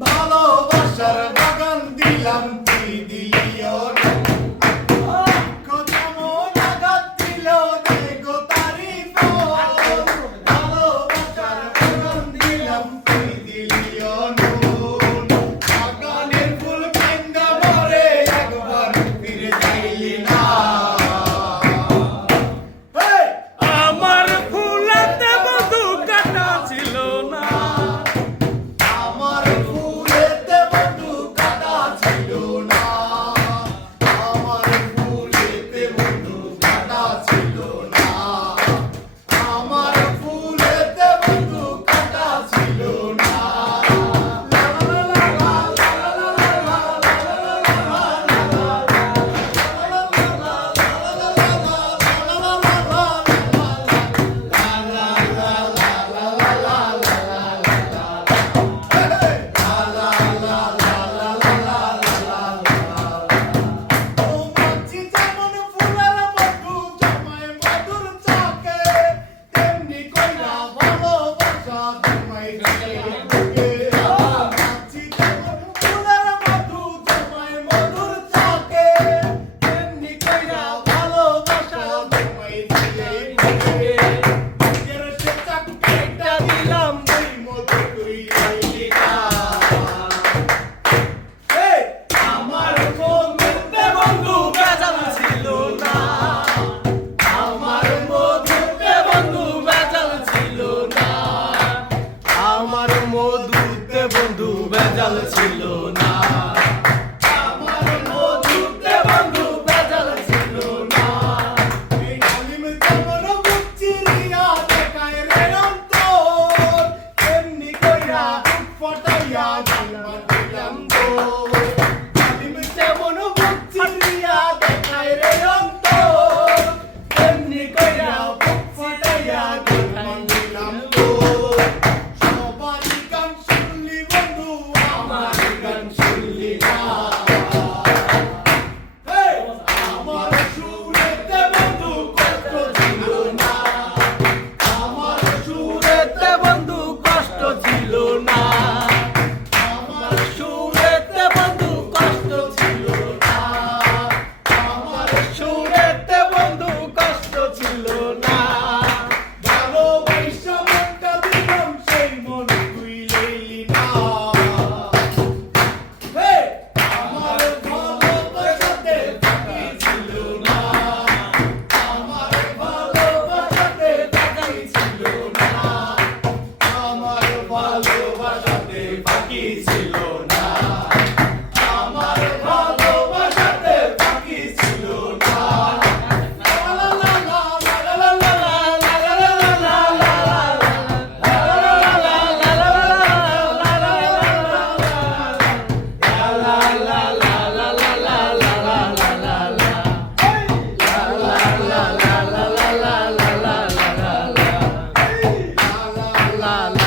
ভালোবাসার বাগান দিলাম তুই দিলিও না মধুতে বন্ধু বেজাল ছিল না আমার মধুতে বন্ধু বেজাল ছিল না আলিম তেমন বুচিরিয়া দেখায় রে অন্তর এমনি কইরা ফটাইয়া দিলাম তো আলিম তেমন বুচিরিয়া দেখায় রে অন্তর এমনি কইরা ফটাইয়া দিলাম তো la